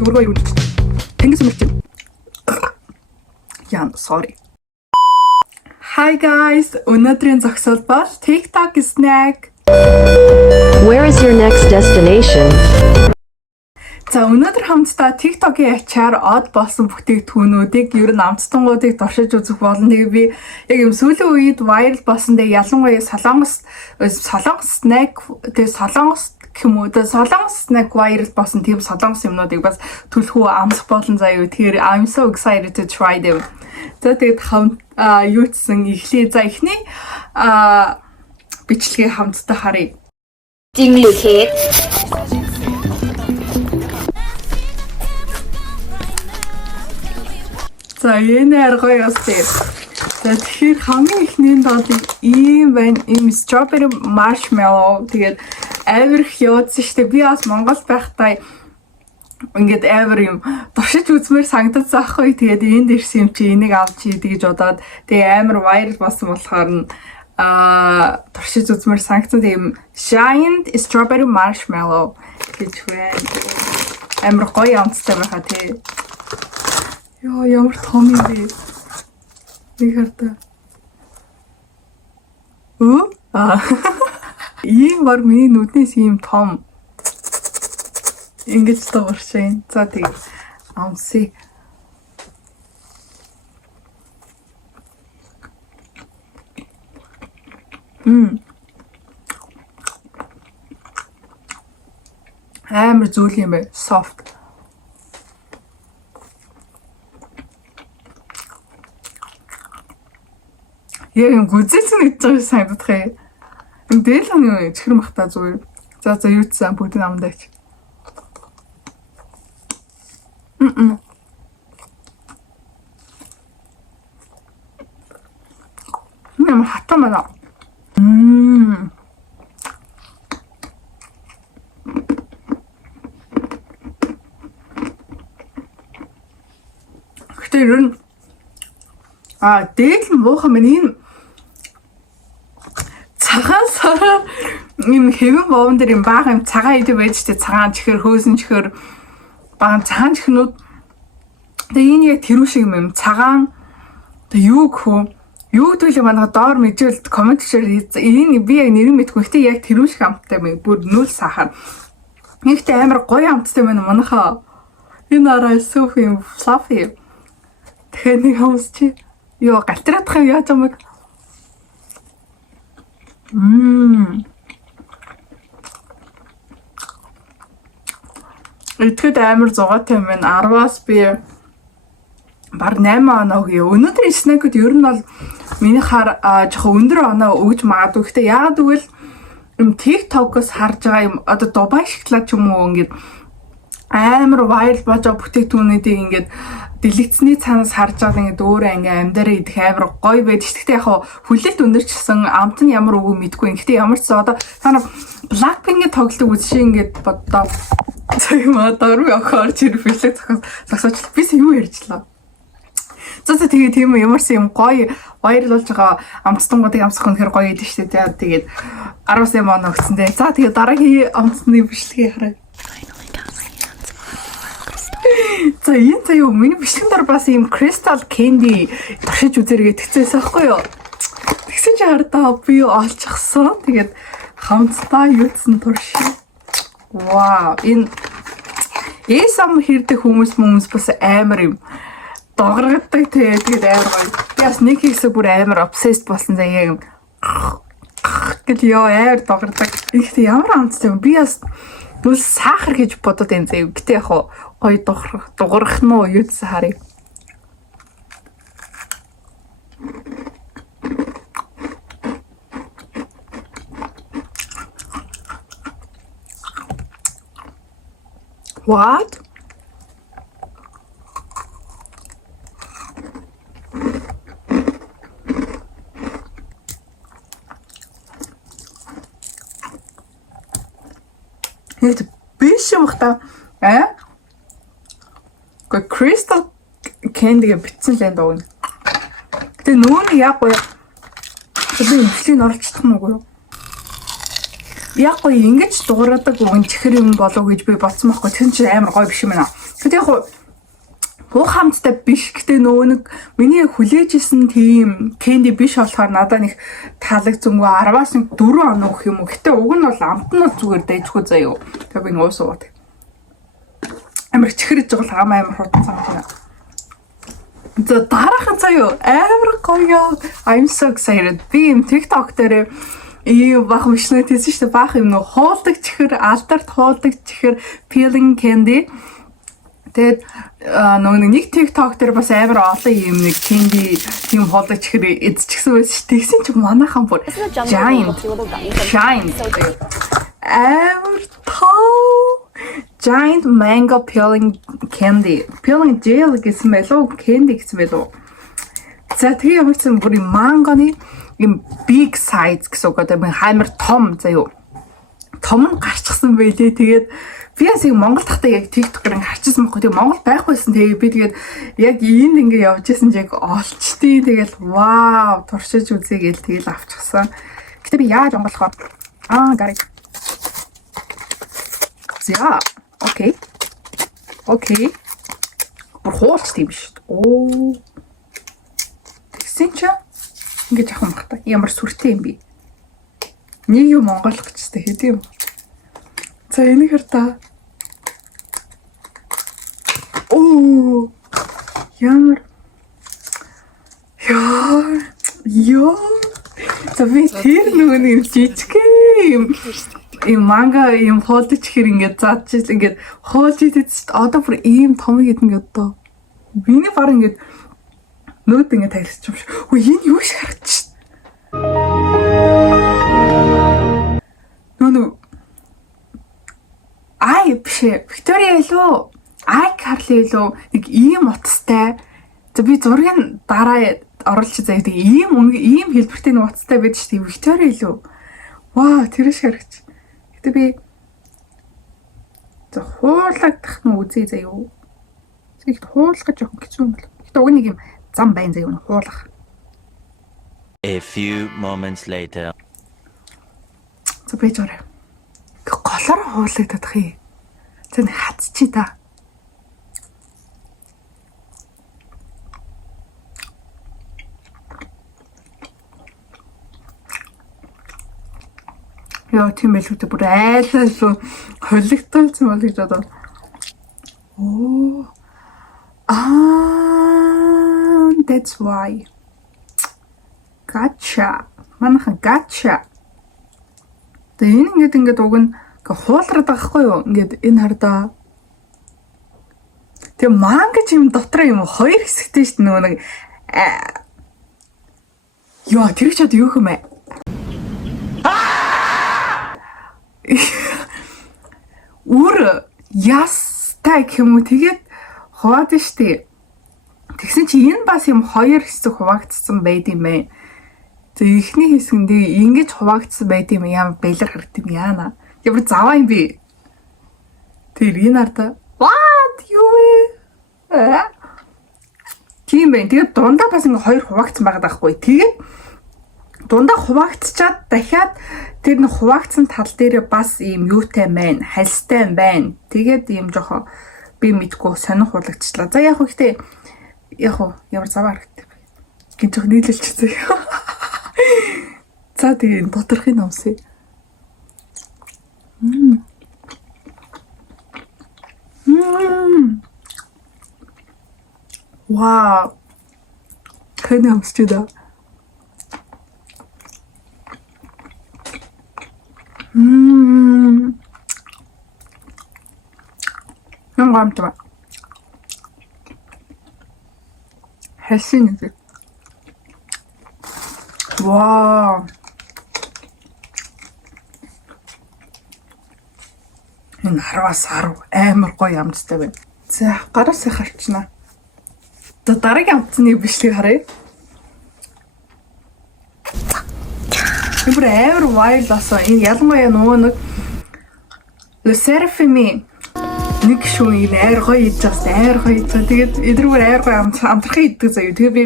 нэг өргөө юу. Тэнгис мөрч. Яа, sorry. Hi guys, өнөөдрийн зогсоол бол TikTok snack. Where is your next destination? За өнөөдөр хамтдаа TikTok-ийн ачаар од болсон бүтээгдэхүүнүүдийг ер нь амттангуудыг туршиж үзэх болно. Тэгээ би яг юм сүүлийн үед viral болсон дээр ялангуяа солонгос snack тэгээ солонгос гэмүүд солонгос snack viral болсон тийм солонгос юмнуудыг бас түлхүү амсах болон заяа. Тэгэхээр I'm so excited to try them. За тэгээд юу гэсэн эхлэе. За эхний бичлэгийг хамтдаа харъя. Dinglücke. За энэ аргой ястэй. За тэгэхээр хамгийн эхнийнд бол ийм байна. Ийм strawberry marshmallow. Тэгээд амар их явуулсан шүү дээ. Би бас Монгол байхдаа ингээд амар юм туршиж үзмээр санагдсан аахгүй. Тэгээд энд ирсэн юм чи энийг авч ийдэг гэж бодоод тэгээ амар viral болсон болохоор нь туршиж үзмээр санагдсан. Тийм giant strawberry marshmallow гэж байна. Амар гоё амттай байхаа тий. Яа ямар том юм бэ? Нэг хартаа. Ийм баг миний нүднээс ийм том. Ингэж дууршин. За тэгээ амсъя. Амар зүйл юм бэ? Soft. Яг юм гүзэлсэн гэж байгаа санагдах юм. Энд дээл нэг чихэр махта зүг. За юу гэсэн бүгд намдаач. Ямар хатан байна. Гэтэ ер нь дээл нь муухан байна. Энэ цагаан сараар юм хэвэн боовн дээр юм бага юм цагаан идэв байж тээ цагаан чихэр хөөсөн чихэр бага цагаан чихнүүд тэгээ энэ яг тэрүү шиг юм цагаан тэгээ юу гэх юу гэдэг юм манайха доор мэдвэл коммент хийхээр энэ би яг нэрэн мэдгүй гэхдээ яг тэрүү шиг амттай юм бүр нүүл сахар нэгтэй амар гоё амттай байна манайха энэ арай сууф юм fluffy тэгээ нэг хүмүүс чи ёо галтраадах юм яаж юм бэ? Итгэд амар зугаатай юм байна. 10-аас би баг 8 оноо өгье. Өнөөдрийн снэкүүд ер нь бол миний хаар жоохон өндөр оноо өгж магадгүй. Гэхдээ яагаад гэвэл юм TikTok-оос харж байгаа юм одоо Дубай шоколад ч юм уу ингээд амар viral болж байгаа бүтээгдэхүүнүүдийг ингээд дэлгэцний цаанаас харж байгаа ингээд өөрөө ингээд амьдараа идэх амар гоё байдаг. Гэхдээ яг хүлээлт өндөрчсөн амт нь ямар үгүй мэдгүй. Гэхдээ ямар ч одоо та Blackpink-ийн тоглолтыг үзшээ ингээд боддоо. Цайма дөрөв явахаар чир филэг зогсооч бис юу ярьжлаа. За тэгээ тийм ямарсан юм гоё viral болж байгаа амтстангуудыг амсах нь хэр гоё идэв шүү дээ. Тэгээд 18 оноо өгсөндөө. За тэгээ дараагийн амтны бичлэгийг харъя. За энэ заяа миний бичлэгэн дээр бас юм crystal candy туршиж үзэргээ тэгцээс аахгүй юу. Тэгсэн чи хардаа би олчихсан. Тэгээд хамтдаа юутсан туршиж. Вау, энэ эсам хэрдэг хүмүүс бас амар юм догрогддаг тэгээд амар гоё. Би бас нэг хэсэг бүр амар obsessed болсон заяа юм. Гэл ёо амар догрогддаг. Ихтэй ямар амттай юм. Би бас бүр сахар гэж бодод энэ заяа. Гэтэ яг гоё дуграх нь уу юу гэсэн харъя. What? Это биш юм хта. Гэ crystal candy битсэн л энэ доо. Гэтэ нүүн яг гоё. Би имплийг оруулчихсан уу юу? яг гоё ингэж дуурайдаг өгөн чихэр юм болов гэж би бодсон байхгүй. Тэр чинь амар гоё биш юм байна. Гэтэл яг хуу хамттай биш. Гэтэ нөгөө нэг миний хүлээжсэн тийм кэнди биш болохоор надад нэг таалагдсангүй 10-аас 4 оноо гэх юм уу. Гэтэ уг нь бол амт нь зүгээр дайжгүй заяа. Тэгээ би нуус уудаг. Амар чихэрэж байгаа амар хурдан цамт байна. За дараахан заяа амар гоё. I'm so excited. Би юм TikTok дээр бах мишнэ тийсэн шүү дээ. Бах юм нөө хуулдаг чихэр, алдарт хуулдаг чихэр peeling candy. Тэгээд нөгөө нэг TikTok дээр бас амар олон юм нэг candy тийм хуулдаг чихэр эзчихсэн байсан шүү. Тэгсэн чинь манайхан бүр giant амар giant mango peeling candy. Peeling gel гэсэн мэлүү, candy гэсэн мэлүү. За тэгээ ямар ч юм бүр мангоны юм big size гэсэн үг одоо амар том заяа. Том нь гарчихсан байлээ. Тэгээд би бас яг Монгол тахтаа яг TikTok-ээр харчихсан байхгүй. Тэгээ Монгол байхгүйсэн. Тэгээ би тэгээд яг энд ингээ явж исэн чинь яг олчтий. Тэгэл вау, туршиж үзье гээл тэгэл авчихсан. Гэтэ би яаж онголохоо? Гарыг. За, окей. Бүр хуульчтэй биш. Тэгсэн чинь ингэж авах юм байна. Ямар сүртэй юм бэ? Нэг юм монголох гэжтэй хэдий юм. За энийг хэр та. Ямар. Яа. За би тэр нөгөө юм жижиг юм манга юм хоолж ихэр ингээд зааж ингээд хоолж идэж одоо бүр ийм том гэдэг одоо. Биний баг ингээд нөөд ингээд тарьчих юм шиг. Үгүй энэ юу шаргач. Биш Виктория илүү iCarly илүү нэг ийм утастай. За би зургийг дараа оруулчих заяа. Тэг ийм хэлбэртэй нэг утастай байдаг шүү дээ. Виктория илүү. Вау, тэр шаргач. Гэтэ би за хуулагдах нь үзье заяа. Зэрэг хуулах гэж явах хэцүү юм бол. Гэтэ уг нэг юм зам байна заяа хуулах. A few moments later. За би жоо. Голоор хуулагдах юм. Тэн хатчи та. Яа тийм л үү бүр айлал холигдолцсон бол гэж бодоо. That's why. Gotcha. Манайхан gotcha. Тэгээд ингээд уг нь хуулраад байхгүй юу? Ингээд энэ хардаа. Тэгээ манга ч юм дотор юм хоёр хэсэгтэй шүү дээ нөгөө нэг. Яа тэр ч юу юм бэ? Үр ястай юм уу тэгээд хуваад штэ. Тэгсэн чи энэ бас юм хоёр хэсэг хуваагдсан байд юм бэ. За эхний хэсгэнд ингэж хуваагдсан байд юм яа бэлэр хард юм яана. Ямар заваа юм бэ? Тэр энэ арда. What юу вэ? Тийм байх. Тэгээд дундаа бас ингээ хоёр хуваагдсан байгаа даахгүй. Тэгээд дундаа хуваагдчихад дахиад тэр нэг хуваагдсан тал дээр бас ийм юутай байна, хальстай байна. Тэгээд ийм жоохоо би мэдгүй сонир хуулагдчихлаа. За яг хөөхтэй ямар заваа хэрэгтэй. Гин жоох нийлэлчихсэн. За тэгээд доторхын номсыг. Вау. Хэн амсч да. Юм гамтва. Хэсин. Вау. Энэ 10-10 амар гоё амттай байна. За гараасаа харчнаа. За дараагийн амтны бичлэг харъя. Энэ амар wild аса энэ ялангуяа нөгөө нэг Le Seraphim нэг шүү ийм айр гоё идэж байгаа. Тэгээд эдрүүгээр айр гоё амтрахын иддэг заяа. Тэгээ би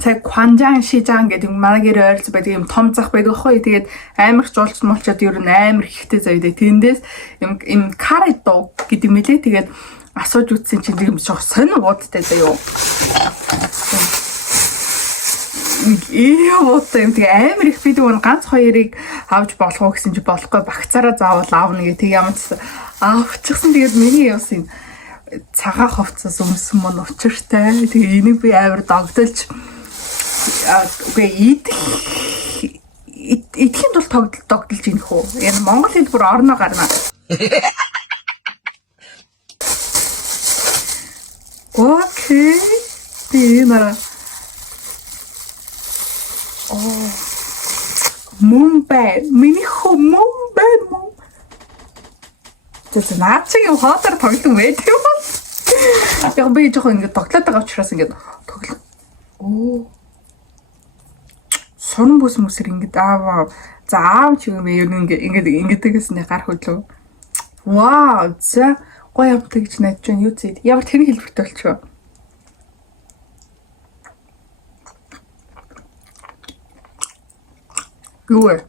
цаг Кванжан Шижан гэдэг манай гэр ойролцоо байдаг юм том зах байдаг хгүй. Тэгээд амар их жуулч муулчаад ер нь амар ихтэй заяа. Тэндээс юм карито гэдэг мэлээ. Тэгээд асууж үтсэн чинь юм шиг сонир уудтай заяа. Өөтэй юм тэгээ амар их бид нэг ганц хоёрыг авч болох уу гэсэн чи болохгүй багцаараа заавал аавна гэ тэг ямар ч авчихсан тэгээд миний явсан цагаан хувцас өмсөн мөн учиртай тэгээ энийг би амар догдолж үгүй идэхийн тул догдолж ийнх үү энэ Монгол хэл бүр орноо гарна окей би нара Мумбай, миний Мумбай. Тэс наачих юм хоотор тоглон байт юм. Яг би жоохон ингэ тоглоод байгаа учраас ингэ тоглоо. Оо. Сонин бүс мүсэр ингэ аав. За аав ч юм ер нь ингэдэгээс нэ гар хөдлөө. Вау, за гоё амтай гэж найдаж байна юу зээ. Ямар тэр хэлбэртэй болчихоо. Юу вэ?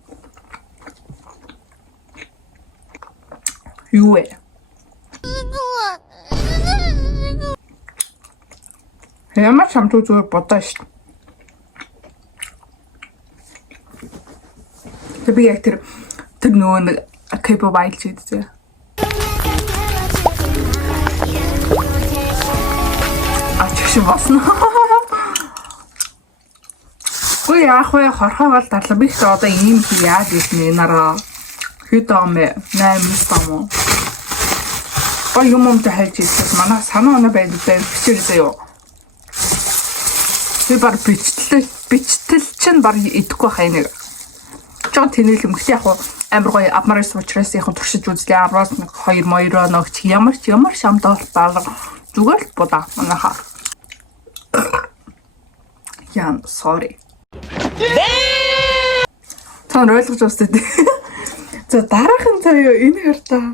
Ямар ч хамтуу зүгээр бодоо шүү. Тэг би яг тэр нөгөө K-pop байлж идэж. Ачиж басна. Ой яах вэ? Хорхоогоо дарлаа. Би ихтэй одоо ийм яаж ийснэ нараа. Хэд ам 8 стам. Ой юм хайлж ийсэн. Манай санаа оноо байдаг бичээр заяа. Би бар бичтэл чинь бар идэхгүй хай нэг. Жон тэнэл юм гэхдээ яг амар гоё амраа суучраас яг туршиж үзлээ. 10-аас 2 моёроо нөгч ямар шамдаа болтаа зүгээр л бодаа манайхаа. Ян sorry. Тон ойлгож байна. За дараахан заяа энэ хартаа.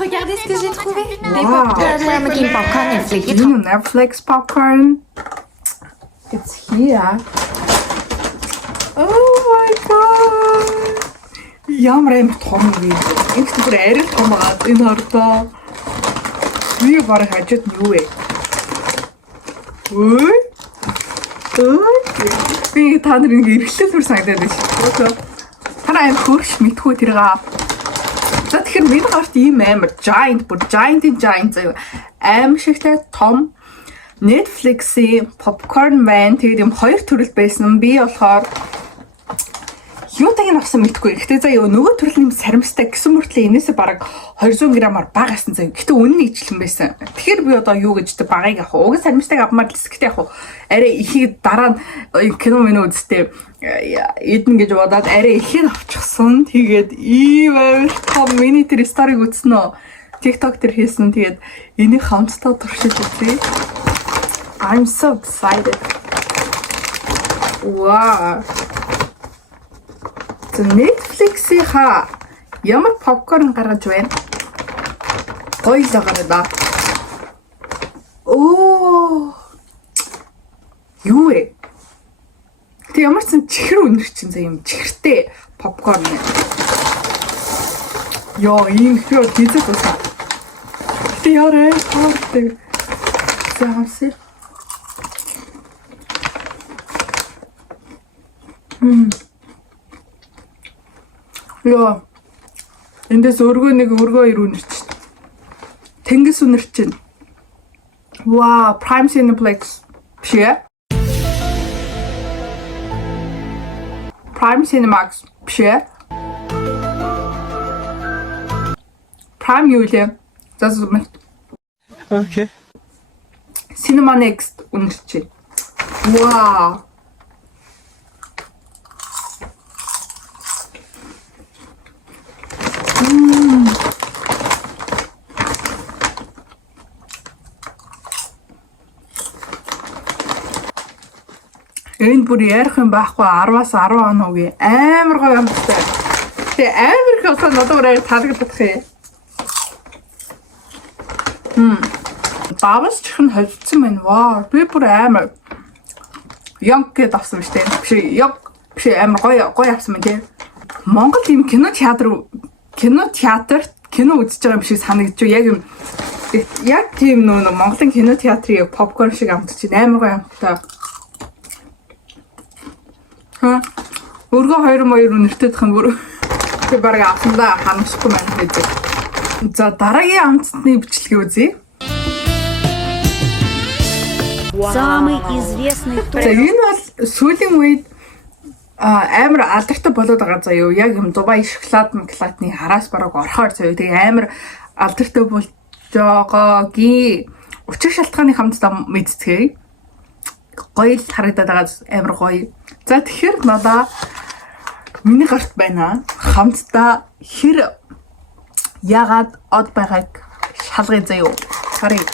Regardez ce que j'ai trouvé. Des Wow. popcorn Netflix. Netflix popcorn. It's here. Oh my god. Ямар юм том юм. Энэ зүгээр арай том аа энэ хартаа. Би бараг хажууд юу вэ? Ой. Би та нарын эргэлтэл бүр санагдаад байна шүү. Танаа аим хөрш мэдхүү тэргаа. За тэгэхээр миний гарт ийм амар giant заяа. Аим шигтэй том Netflix-ийн popcorn van тэгээд юм хоёр төрөл байсан. Би болохоор юутайг нь авсан мэдгүй. Гэхдээ заяа нөгөө төрөл юм саримстай гэсэн мөртлөө энээсээ бараг 200 г-аар бага асан заяа. Гэхдээ үнэн нийтлэн байсан. Тэгэхээр би одоо юу гэж тэ багыг авах. Уг саримстайг авмаар л гэхдээ авах. Арай ихийг дараа нь кино үзтээ эдэн гэж бодоод арай ихийг авчихсан. Тэгээд ийм амар том миний тэр сториг үзсэн үү? TikTok тэр хийсэн. Тэгээд энийг хамтдаа туршиж үзье. I'm so excited. Wow. The Netflix-ийнхаа ямар попкорн гаргаж байна? Гоё л гараа. Оо. Юу вэ? Тэг ямар ч чихэр өнөр чинь за юм чихэртэй попкорн юм. Яа, ийм хөө хийдэг байсан. Тэг ярэ, хаадаг. Заамсэ. Яа. Эндээс өргөө хоёр үнэрч. Тэнгис үнэрч чинь. Wow, Prime Cineplex. Шээ. Prime Cinemax. Шээ. Prime юу лээ? Зазмэл. Okay. Cinema Next үнэрч чинь. Wow. Энэ бүр ярих юм байхгүй 10-аас 10 оноо гээ амар гоё юм байна. Тэгээ амар их болсон надад өөрөө таалагдах юм. Бавс чихэн холцсон байна. Вау, би бүр амар. Young гэдээ авсан биз дээ. Биш амар гоё авсан мэн тий. Монгол юм кино театр кино үзэж байгаа юм шиг санагдаж байна. Яг тийм нөө Монголын кино театрын попкорн шиг амт чинь амар гоё амттай. Өргөө 2 өнөртөдөх юм бүр тэг бараг авсандаа ханахгүй маань гэдэг. За дараагийн амтны бичлэгийг үзье. Самый известный За энэ бол сүүлийн үед амар алдартай болоод байгаа заяа. Яг юм Дубай шоколадны хараас бараг орохоор заяа. Тэгээ амар алдартай болж байгаагийн учир шалтгааны хамтдаа мэдцгээе. Гоё л харагдаад байгаа амар гоё. За тэгэхээр надаа миний гарт байна. Хамтдаа хэр ягаад од байгааг шалгая заяа. Харъя.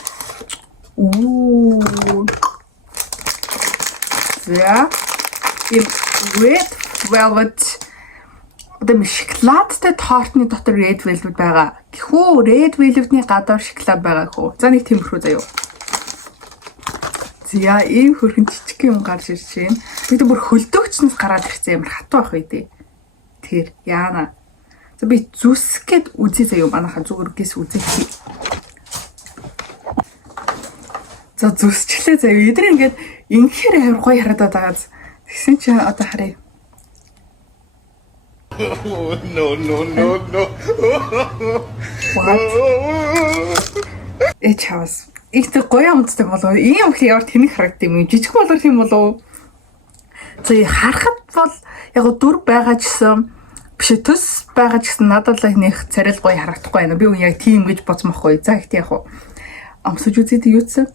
За ийм red velvet одоо шоколадтай тортны дотор red velvet байгаа. Гэхүү red velvet-ний гадуур шоколад байгаа хөө. За нэг тиймэрхүү заяа. За ийм хөрхөн жижиг юм гарч ирж байна. Бид бүр хөлдөөгчнөөс гараад ирсэн амар хатуу ах үү. Тэр яана. За би зүсгээд үзье заяа манайха зүгээргээс үзэх. За зүсчлээ заяа. Эдгээр ингээд инхээр амар гоё харагдаад байгаа. Тэгсэн чинь одоо харъя. No. Чавс. Их гоё амттай болов. Ийм их ямар тэнэг харагдсан юм. Жижиг болор тийм болов. За харахад бол яг дүр байгаа гэсэн биш төс байгаа гэсэн надад л нэх царил гоё харагдахгүй байна. Би үн яг тийм гэж боцмохгүй. За ихтэй яг амсаж үзээд юуцсан.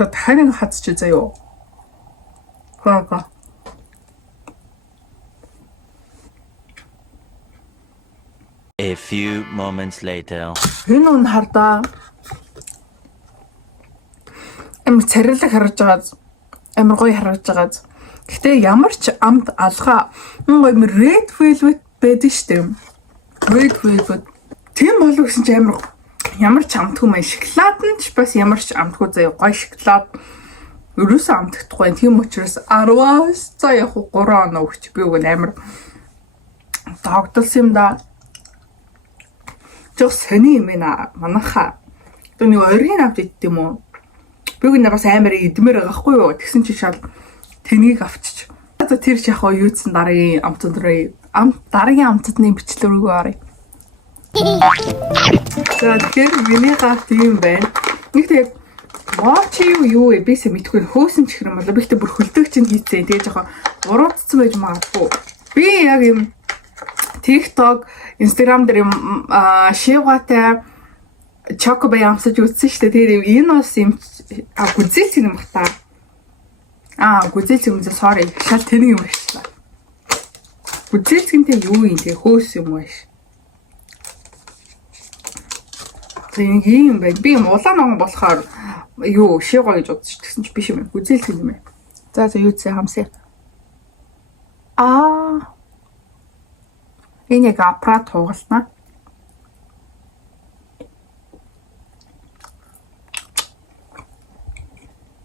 За дахин хацчих заяа. Хаагаа. A few moments later. Энэ үн хардаа амар царилэг харагдж байгаа. Амар гоё харагдж байгаа. Гэтэ ямар ч амт алгаа гоё red velvet байдаг штеп. Red velvet. Тийм болов гэсэн чи ямар ч амтгүй мэн шоколад нь ч бас ямар ч амтгүй заяа гоё шоколад ерөөсөө амтдахгүй. Тийм учраас 10-аас за яг 3 оноо өгч би үгүй амар тогтолсон юм да. Жоо сони юм ээ манайха. Тэр нэг оргийн авч идэх юм уу? Би үгүй бас амар идмээр байгаа хгүй юу? Тэгсэн чи шал тэнийг авчиж. За тэр ч яг юуцсан дараагийн амтд руу дараагийн амтдны бичлэг рүү оръё. За тэгэхээр миний гавт юм байна. Нэг тэг watch юу бисээ мэдгүй хөөсөн ч хэрэг болоо. Бихтэй бүр хөлдөг чинь хийцээ. Тэгээ жоохон уруудцсан байж магадгүй. Би яг юм TikTok, Instagram дээр юм шивгатай чокобай амсаж үзсэн шүү дээ. Тэгээ энэ бас юм гүзэлц юм бата. Гүзэлц юм зэ sorry. Шал тэнийг юм хэлсэн. Гүзэлцгэнтэй юу юм те хөөс юм байш. Тэг юм бай. Би улаан ногоон болохоор юу шивгаа гэж бодчих гэсэн чи биш юм. Гүзэлц юм ээ. За юу зэ хамсаа. Энэ яг аппарат хугалснаа.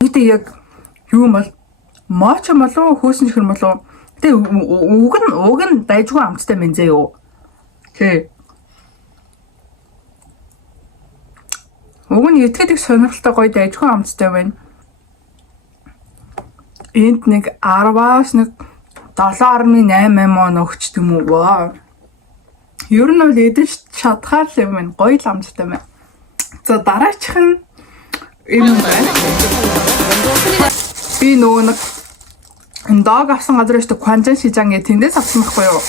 Үүтэй яг юу бол мооч болов хөөсөн чихэр болов. Тэ уг нь дайжгүй амттай мэнзээ юу. Тэ. Уг нь итгэдэг сонирхолтой гоё дайжгүй амттай байна. Энд нэг 10-аас нэг 7.8 он өгчт юм уу. Вау. Ер нь бол эдэж чадхаар л юм байна. Гоё л амттай байна. За дараачих нь юм байна. Би нөгөө нэг дог авсан газар өстө Кванжан Шижан гэх тэндээс авсан байхгүй юу?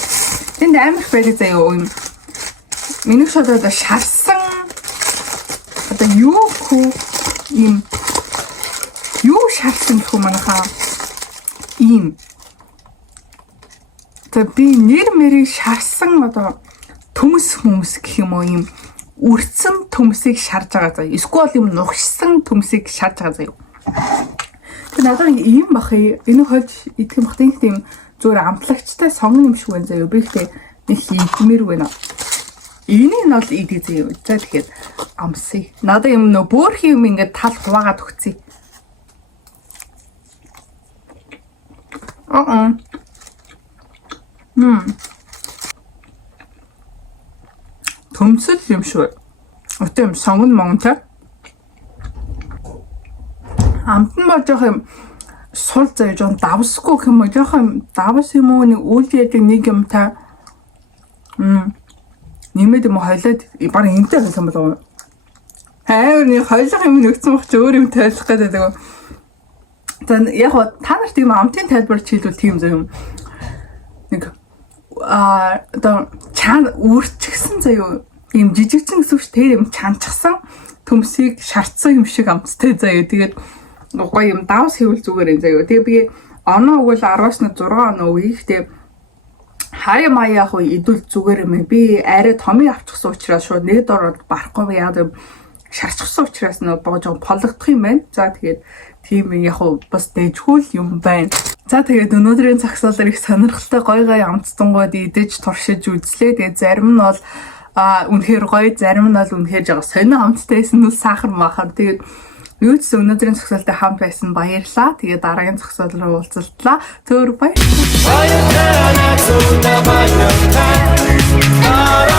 Тэнд амар их байдаг заяа юм. Миний шодод шарсан одоо юу хөө юм юу шарсан гэх юм манайхаа ийм. Тэг би нэр мэрийг шарсан одоо төмс гэх юм уу юм үрцэн төмсийг шарж байгаа заяа. Эсвэл юм нухшсан төмсийг шарж байгаа заяа. Тэг надад ийм бах энэ хольж идэх юм бах тийм зүгээр амтлагчтай сонгон юм шиг байна заяа. Би ихтэй нэг идмэр байна. Энийг нь бол идэх заяа. За тэгэхээр амсъя. Надад юм нөө бөөрхи юм ингээд тал хуваагаад өгцөе. Төмсөл юм шүү. Өтөм сонгон монтой. Амт нь болж байгаа юм сул заяа жоон давсгүй юм уу? Жохон давс юм уу? Нэг үйл яадаг нэг юм та нэмээд юм хойлоод баг энтэй байсан болов уу? Нэг хойлох юм нөгцөн бох чи өөр юм тайлах гэдэг. За яг та нарт тийм амтын тайлбар хийлвэл тийм зөө юм. Нэг одоо чан үрчгсэн заяа юм жижигсэн гэсэн үг тэр юм чанчсан төмсийг шартсан юм шиг амттай заяа. Тэгээд гоё юм давс хийвэл зүгээр юм заяа. Тэгээ би оноо өгвөл 10-аас нь 6 оноо өгье. Хаяа маяа яг идвэл зүгээр юм. Би арай томыг авчихсан учраас шууд нэг дор барахгүй яагаад шарчихсан учраас нөө боожоо пологдох юм байна. За тэгээд тийм яг бас дэжгүүл юм байна. За тэгээд өнөөдрийн цагсаалаар их сонирхолтой гоё амцтангууд идэж туршиж үзлээ. Тэгээд зарим нь бол үнэхээр гоё, зарим нь бол үнэхээр жоо сонио амцтайсэн нь сахар махаа. Тэгээд юу ч өнөөдрийн цагсаалтай хамт байсан баярлалаа. Тэгээд дараагийн цагсаал руу уулзлаа. Түр баярлалаа.